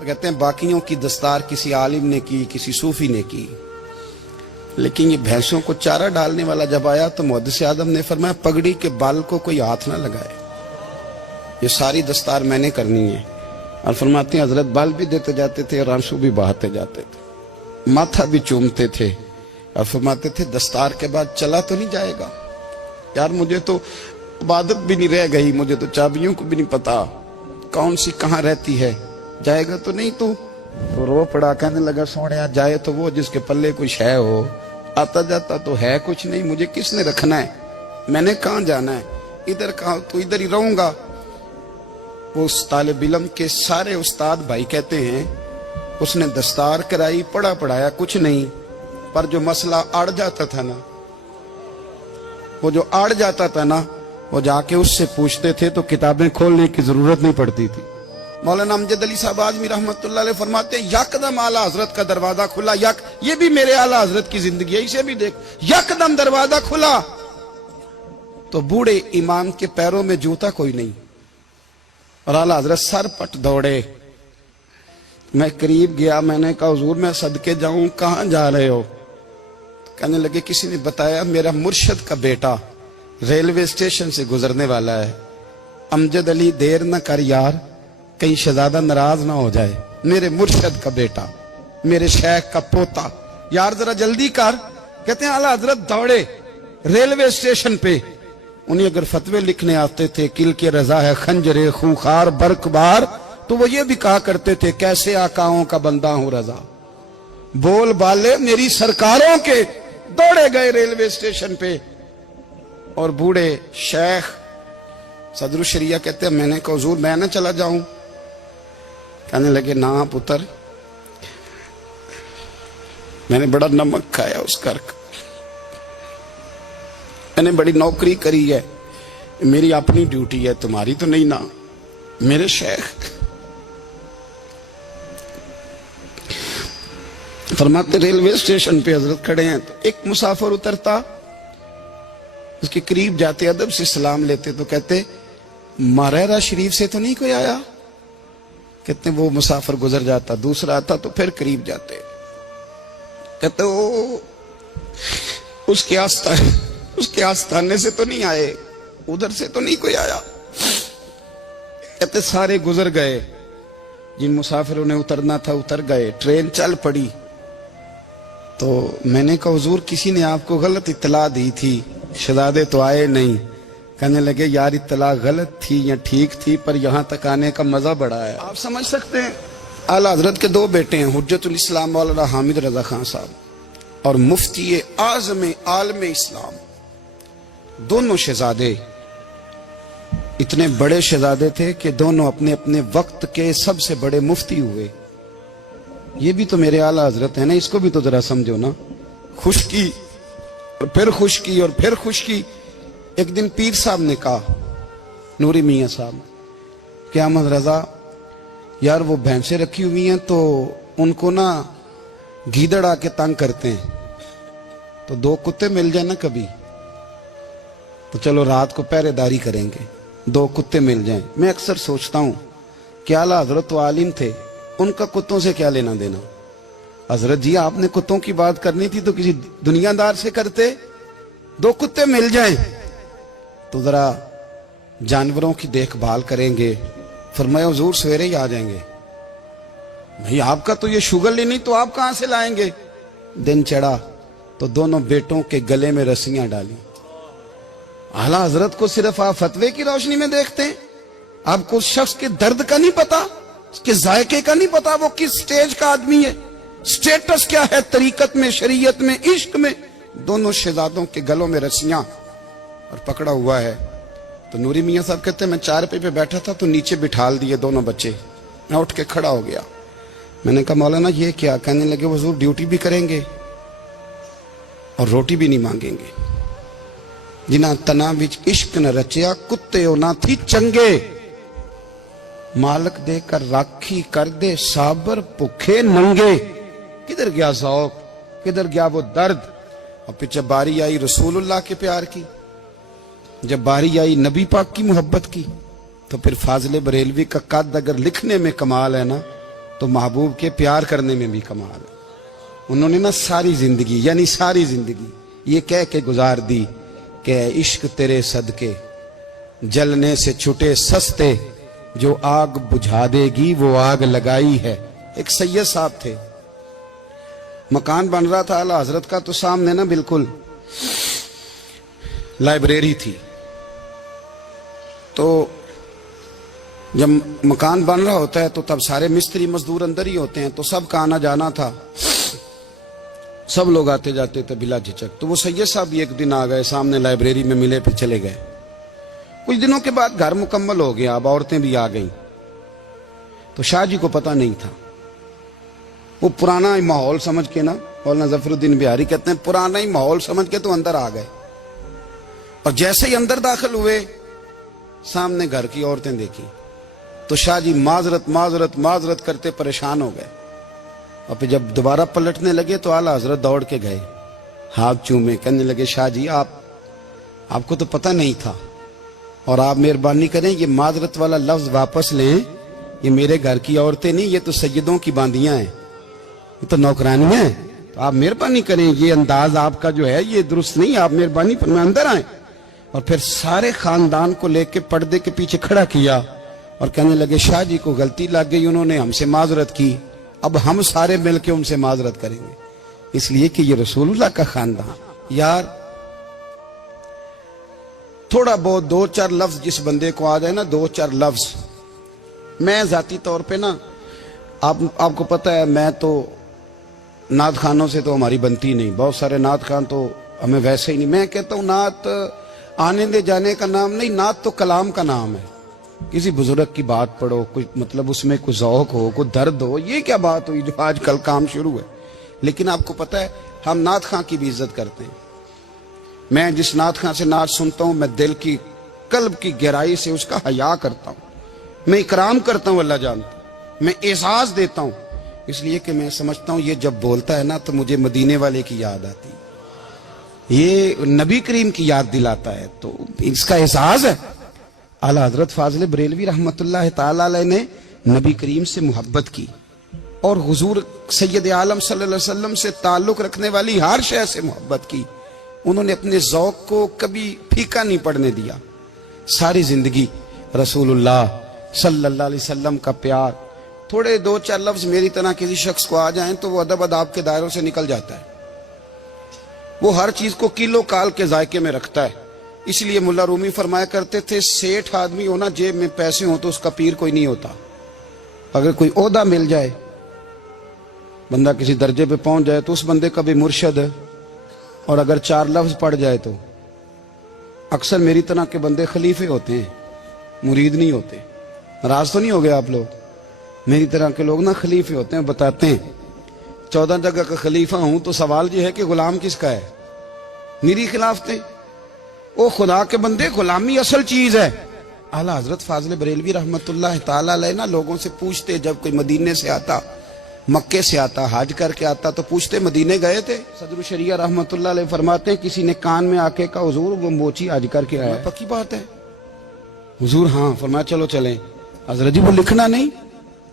تو کہتے ہیں باقیوں کی دستار کسی عالم نے کی, کسی صوفی نے کی, لیکن یہ بھینسوں کو چارہ ڈالنے والا جب آیا تو محدث اعظم نے فرمایا پگڑی کے بال کو کوئی ہاتھ نہ لگائے, یہ ساری دستار میں نے کرنی ہے. اور فرماتے ہیں حضرت بال بھی دیتے جاتے تھے اور آنسو بھی بہاتے جاتے تھے, ماتھا بھی چومتے تھے اور فرماتے تھے دستار کے بعد چلا تو نہیں جائے گا یار, مجھے تو عبادت بھی نہیں رہ گئی, مجھے تو چابیوں کو بھی نہیں پتا کون سی کہاں رہتی ہے, جائے گا تو نہیں تو رو پڑا, کہنے لگا سونے جائے تو وہ جس کے پلے کچھ ہے ہو, آتا جاتا تو ہے کچھ نہیں, مجھے کس نے رکھنا ہے, میں نے کہاں جانا ہے, ادھر کہاں تو ادھر ہی رہوں گا. وہ اس طالب علم کے سارے استاد بھائی کہتے ہیں اس نے دستار کرائی, پڑھا پڑھایا کچھ نہیں, پر جو مسئلہ اڑ جاتا تھا نا, وہ جو اڑ جاتا تھا نا, وہ جا کے اس سے پوچھتے تھے تو کتابیں کھولنے کی ضرورت نہیں پڑتی تھی. مولانا امجد علی صاحب اعظمی رحمت اللہ علیہ فرماتے ہیں یکدم اعلیٰ حضرت کا دروازہ کھلا, یہ بھی میرے اعلیٰ حضرت کی زندگی ہے, اسے بھی دیکھ, یکدم دروازہ کھلا تو بوڑھے امام کے پیروں میں جوتا کوئی نہیں, اور اعلیٰ حضرت سر پٹ دوڑے. میں قریب گیا, میں نے کہا حضور میں صدقے جاؤں, کہاں جا رہے ہو؟ کہنے لگے کسی نے بتایا میرا مرشد کا بیٹا ریلوے اسٹیشن سے گزرنے والا ہے, امجد علی دیر نہ کر یار, کہیں شہزادہ ناراض نہ ہو جائے, میرے مرشد کا بیٹا, میرے شیخ کا پوتا, یار ذرا جلدی کر. کہتے ہیں اعلیٰ حضرت دوڑے ریلوے اسٹیشن پہ, انہیں اگر فتوے لکھنے آتے تھے کل کے رضا ہے خنجر خونخوار برق بار, تو وہ یہ بھی کہا کرتے تھے کیسے آقاؤں کا بندہ ہوں رضا, بول بالے میری سرکاروں کے. دوڑے گئے ریلوے اسٹیشن پہ, اور بوڑھے شیخ صدر الشریعہ کہتے ہیں میں نے کہا حضور میں نہ چلا جاؤں؟ کہنے لگے نا پتر, میں نے بڑا نمک کھایا اس گھر کا, میں نے بڑی نوکری کری ہے, میری اپنی ڈیوٹی ہے, تمہاری تو نہیں نا. میرے شیخ فرماتے ریلوے اسٹیشن پہ حضرت کھڑے ہیں تو ایک مسافر اترتا, اس کے قریب جاتے ادب سے سلام لیتے تو کہتے ماریرا شریف سے تو نہیں کوئی آیا؟ کہتے وہ مسافر گزر جاتا, دوسرا آتا تو پھر قریب جاتے, کہتے وہ اس کے آستانے سے تو نہیں آئے, ادھر سے تو نہیں کوئی آیا. کہتے سارے گزر گئے, جن مسافروں نے اترنا تھا اتر گئے, ٹرین چل پڑی. تو میں نے کہا حضور کسی نے آپ کو غلط اطلاع دی تھی, شہزادے تو آئے نہیں. کہنے لگے یار اطلاع غلط تھی یا ٹھیک تھی, پر یہاں تک آنے کا مزہ بڑا ہے. آپ سمجھ سکتے ہیں اعلیٰ حضرت کے دو بیٹے ہیں, حجت الاسلام مولانا حامد رضا خان صاحب اور مفتی اعظم عالم اسلام, دونوں شہزادے اتنے بڑے شہزادے تھے کہ دونوں اپنے اپنے وقت کے سب سے بڑے مفتی ہوئے. یہ بھی تو میرے اعلیٰ حضرت ہیں نا, اس کو بھی تو ذرا سمجھو نا. خشکی اور پھر خشکی اور پھر خشکی. ایک دن پیر صاحب نے کہا, نوری میاں صاحب, کہ احمد رضا یار وہ بھینسیں رکھی ہوئی ہیں تو ان کو نا گیدڑ آ کے تنگ کرتے ہیں, تو دو کتے مل جائیں نا کبھی, تو چلو رات کو پہرے داری کریں گے, دو کتے مل جائیں. میں اکثر سوچتا ہوں کہ اعلیٰ حضرت تو عالم تھے, ان کا کتوں سے کیا لینا دینا؟ حضرت جی آپ نے کتوں کی بات کرنی تھی تو کسی دنیا دار سے کرتے, دو کتے مل جائیں تو ذرا جانوروں کی دیکھ بھال کریں گے. فرمایا حضور سویرے ہی آ جائیں گے. بھئی آپ کا تو یہ شوگر لی نہیں تو آپ کہاں سے لائیں گے؟ دن چڑھا تو دونوں بیٹوں کے گلے میں رسیاں ڈالی. اعلیٰ حضرت کو صرف آپ فتوے کی روشنی میں دیکھتے ہیں, آپ کو اس شخص کے درد کا نہیں پتا, اس کے ذائقے کا نہیں پتا, وہ کس سٹیج کا آدمی ہے, سٹیٹس کیا ہے طریقت میں, شریعت میں, عشق میں. دونوں شہزادوں کے گلوں میں رسیاں اور پکڑا ہوا ہے. تو نوری میاں صاحب کہتے ہیں میں چارپے پہ بیٹھا تھا تو نیچے بٹھال دیے دونوں بچے. میں اٹھ کے کھڑا ہو گیا, میں نے کہا مولانا یہ کیا؟ کہنے لگے حضور ڈیوٹی بھی کریں گے اور روٹی بھی نہیں مانگیں گے. جنہاں تنا وچ عشق نہ رچیا کتے او نہ تھی چنگے, مالک دے کر راکھی کر دے صابر بھوکے ننگے. کدھر گیا ذوق, کدھر گیا وہ درد؟ اور پھر جب باری آئی رسول اللہ کے پیار کی, جب باری آئی نبی پاک کی محبت کی, تو پھر فاضل بریلوی کا قد اگر لکھنے میں کمال ہے نا تو محبوب کے پیار کرنے میں بھی کمال ہے۔ انہوں نے نا ساری زندگی یعنی ساری زندگی یہ کہہ کے گزار دی کہ اے عشق تیرے صدقے جلنے سے چھٹے سستے، جو آگ بجھا دے گی وہ آگ لگائی ہے۔ ایک سید صاحب تھے، مکان بن رہا تھا اعلیٰ حضرت کا، تو سامنے نا بالکل لائبریری تھی۔ تو جب مکان بن رہا ہوتا ہے تو تب سارے مستری مزدور اندر ہی ہوتے ہیں، تو سب کا آنا جانا تھا، سب لوگ آتے جاتے تھے بلا جھجک۔ تو وہ سید صاحب بھی ایک دن آ گئے، سامنے لائبریری میں ملے، پھر چلے گئے۔ کچھ دنوں کے بعد گھر مکمل ہو گیا، اب عورتیں بھی آ گئیں، تو شاہ جی کو پتہ نہیں تھا۔ وہ پرانا ہی ماحول سمجھ کے نا، مولانا ظفر الدین بہاری کہتے ہیں پرانا ہی ماحول سمجھ کے تو اندر آ گئے، اور جیسے ہی اندر داخل ہوئے سامنے گھر کی عورتیں دیکھی تو شاہ جی معذرت معذرت معذرت کرتے پریشان ہو گئے، اور پھر جب دوبارہ پلٹنے لگے تو اعلیٰ حضرت دوڑ کے گئے، ہاتھ چومے، کہنے لگے شاہ جی آپ کو تو پتہ نہیں تھا، اور آپ مہربانی کریں یہ معذرت والا لفظ واپس لیں، یہ میرے گھر کی عورتیں نہیں، یہ تو سیدوں کی باندیاں ہیں، یہ تو نوکرانیاں ہیں، تو آپ مہربانی کریں، یہ انداز آپ کا جو ہے یہ درست نہیں، آپ مہربانی فرمائیں اندر آئیں۔ اور پھر سارے خاندان کو لے کے پردے کے پیچھے کھڑا کیا اور کہنے لگے شاہ جی کو غلطی لگ گئی، انہوں نے ہم سے معذرت کی، اب ہم سارے مل کے ان سے معذرت کریں گے، اس لیے کہ یہ رسول اللہ کا خاندان۔ یار تھوڑا بہت دو چار لفظ جس بندے کو آ جائے نا، دو چار لفظ، میں ذاتی طور پہ نا آپ کو پتہ ہے میں تو نعت خانوں سے تو ہماری بنتی نہیں، بہت سارے نعت خان تو ہمیں ویسے ہی نہیں، میں کہتا ہوں نعت آنے دے جانے کا نام نہیں، نعت تو کلام کا نام ہے۔ کسی بزرگ کی بات پڑھو، کوئی مطلب اس میں کوئی ذوق ہو، کوئی درد ہو، یہ کیا بات ہوئی جو آج کل کام شروع ہے۔ لیکن آپ کو پتہ ہے ہم نعت خان کی بھی عزت کرتے ہیں۔ میں جس نعت خان سے نعت سنتا ہوں میں دل کی قلب کی گہرائی سے اس کا حیا کرتا ہوں، میں اکرام کرتا ہوں، اللہ جانتا ہوں، میں اعزاز دیتا ہوں، اس لیے کہ میں سمجھتا ہوں یہ جب بولتا ہے نا تو مجھے مدینے والے کی یاد آتی ہے، یہ نبی کریم کی یاد دلاتا ہے، تو اس کا احساس ہے۔ اعلیٰ حضرت فاضل بریلوی رحمۃ اللہ تعالی علیہ نے نبی کریم سے محبت کی، اور حضور سید عالم صلی اللہ علیہ وسلم سے تعلق رکھنے والی ہر شے سے محبت کی۔ انہوں نے اپنے ذوق کو کبھی پھیکا نہیں پڑنے دیا، ساری زندگی رسول اللہ صلی اللہ علیہ وسلم کا پیار۔ تھوڑے دو چار لفظ میری طرح کسی شخص کو آ جائیں تو وہ ادب اداب کے دائروں سے نکل جاتا ہے، وہ ہر چیز کو کلو کال کے ذائقے میں رکھتا ہے۔ اس لیے ملا رومی فرمایا کرتے تھے سیٹھ آدمی ہونا جیب میں پیسے ہوں تو اس کا پیر کوئی نہیں ہوتا۔ اگر کوئی عہدہ مل جائے، بندہ کسی درجے پہ پہنچ جائے تو اس بندے کا بھی مرشد ہے، اور اگر چار لفظ پڑھ جائے تو اکثر میری طرح کے بندے خلیفے ہوتے ہیں، مرید نہیں ہوتے۔ ناراض تو نہیں ہو گئے آپ لوگ؟ میری طرح کے لوگ نا خلیفے ہوتے ہیں، بتاتے ہیں 14 جگہ کا خلیفہ ہوں تو سوال یہ ہے کہ غلام کس کا ہے؟ میری خلافتیں او خدا کے بندے، غلامی اصل چیز ہے۔ اعلیٰ حضرت فاضل بریلوی رحمۃ اللہ تعالی علیہ نا لوگوں سے پوچھتے، جب کوئی مدینے سے آتا، مکے سے آتا، حج کر کے آتا تو پوچھتے مدینے گئے تھے؟ صدر الشریعہ رحمۃ اللہ علیہ فرماتے ہیں کسی نے کان میں آ کے کہا حضور وہ موچی حج کر کے آیا، پکی بات ہے حضور؟ ہاں۔ فرمایا چلو چلیں۔ حضرت جی وہ لکھنا نہیں؟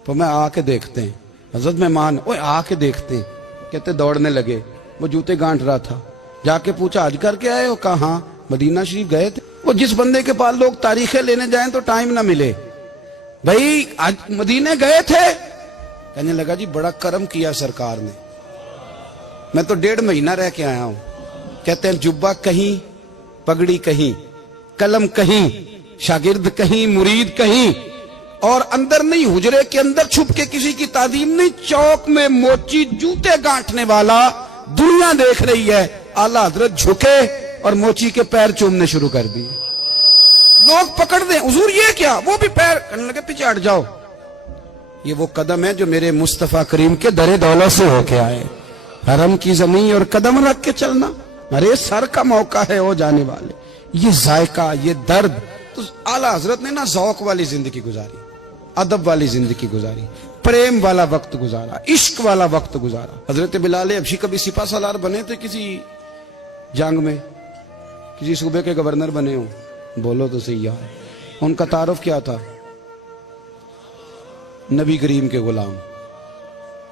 تو میں آ کے دیکھتے ہیں۔ حضرت مہمان اوے آ کے دیکھتے ہیں، کہتے دوڑنے لگے، وہ جوتے گانٹ رہا تھا، جا کے پوچھا حج کر کے آئے ہو؟ کہا ہاں۔ مدینہ شریف گئے تھے؟ وہ جس بندے کے پاس لوگ تاریخیں لینے جائیں تو ٹائم نہ ملے، بھائی مدینے گئے تھے؟ کہنے لگا جی بڑا کرم کیا سرکار نے، میں تو 1.5 مہینہ رہ کے آیا ہوں۔ کہتے ہیں جبہ کہیں، پگڑی کہیں، قلم کہیں، شاگرد کہیں، مرید کہیں، اور اندر نہیں، حجرے کے اندر چھپ کے کسی کی تعظیم نہیں، چوک میں موچی جوتے گانٹنے والا دنیا دیکھ رہی ہے، اعلیٰ حضرت جھکے اور موچی کے پیر چومنے شروع کر دیے۔ لوگ پکڑ دیں حضور یہ کیا؟ وہ بھی پیر، کہنے لگے پیچھے ہٹ جاؤ، یہ وہ قدم ہے جو میرے مصطفیٰ کریم کے در دولت سے ہو کے آئے، حرم کی زمین اور قدم رکھ کے چلنا، ارے سر کا موقع ہے وہ جانے والے، یہ ذائقہ، یہ درد۔ تو اعلیٰ حضرت نے نا ذوق والی زندگی گزاری، ادب والی زندگی گزاری، پریم والا وقت گزارا، عشق والا وقت گزارا۔ حضرت بلال حبشی کبھی سپاہ سالار بنے تھے کسی جنگ میں، کسی صوبے کے گورنر بنے ہوں؟ بولو تو صحیح یار۔ ان کا تعارف کیا تھا؟ نبی کریم کے غلام۔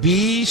20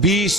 20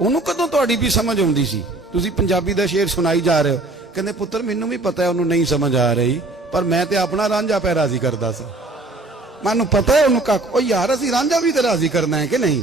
ਉਹਨੂੰ ਕਦੋਂ ਤੁਹਾਡੀ ਵੀ ਸਮਝ ਆਉਂਦੀ ਸੀ? ਤੁਸੀਂ ਪੰਜਾਬੀ ਦਾ ਸ਼ੇਰ ਸੁਣਾਈ ਜਾ ਰਹੇ ਹੋ। ਕਹਿੰਦੇ ਪੁੱਤਰ ਮੈਨੂੰ ਵੀ ਪਤਾ ਹੈ ਉਹਨੂੰ ਨਹੀਂ ਸਮਝ ਆ ਰਹੀ, ਪਰ ਮੈਂ ਤੇ ਆਪਣਾ ਰਾਂਝਾ ਪੈ ਰਾਜ਼ੀ ਕਰਦਾ ਸੀ। ਮੈਨੂੰ ਪਤਾ ਹੈ ਉਹਨੂੰ ਕਾ ਉਹ ਯਾਰ ਅਸੀਂ ਰਾਂਝਾ ਵੀ ਤੇ ਰਾਜ਼ੀ ਕਰਨਾ ਹੈ ਕਿ ਨਹੀਂ,